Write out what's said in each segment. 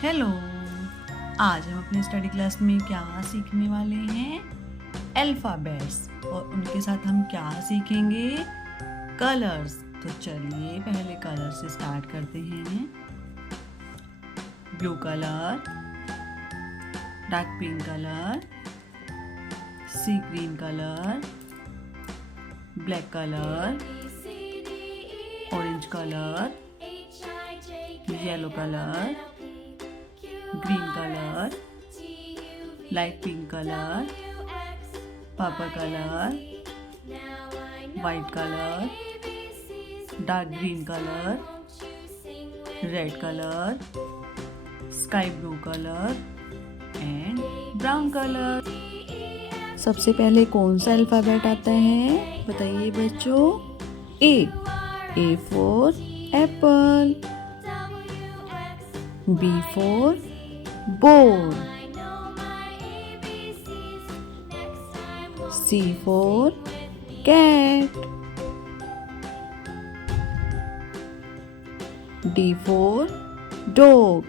हेलो। आज हम अपनी स्टडी क्लास में क्या सीखने वाले हैं? अल्फ़ाबेट्स। और उनके साथ हम क्या सीखेंगे? कलर्स। तो चलिए पहले कलर से स्टार्ट करते हैं। Blue colour, dark pink colour, sea green colour, black colour, orange colour, yellow colour, green colour, light pink colour, purple colour, white colour, dark green colour, red colour, sky blue colour and brown colour. सबसे पहले कौन सा alphabet आता है बताइए बच्चों? A for apple, B for ball, C for cat, D for dog,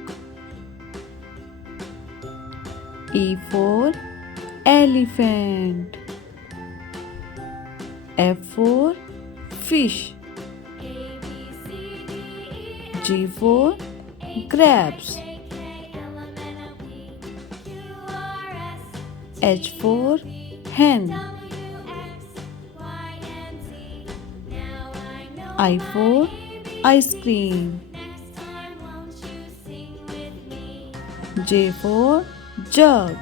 E for elephant, F for fish, G for grapes, H for hen, I for ice cream, J for jug,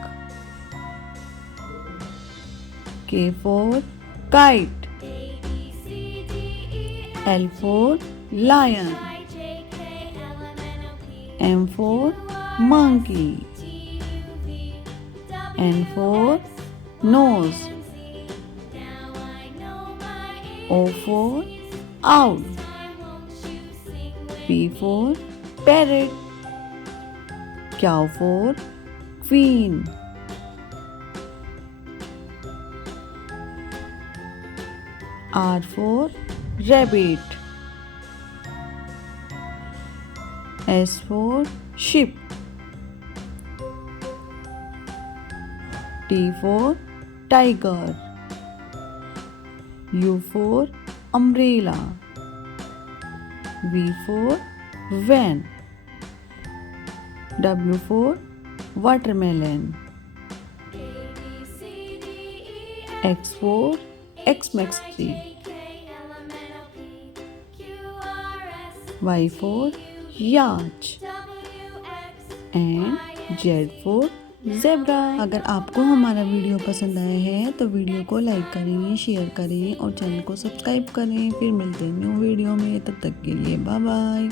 K for kite, L for lion, M for monkey, N for nose, O for owl, P for parrot, Q for queen, R for rabbit, S for sheep, T for tiger, U for umbrella, V for van, W for watermelon, X for Xmas tree, Y for yacht and Z for zebra. अगर आपको हमारा वीडियो पसंद आया है तो वीडियो को लाइक करें, शेयर करें और चैनल को सब्सक्राइब करें। फिर मिलते हैं न्यू वीडियो में, तब तक के लिए बाय बाय।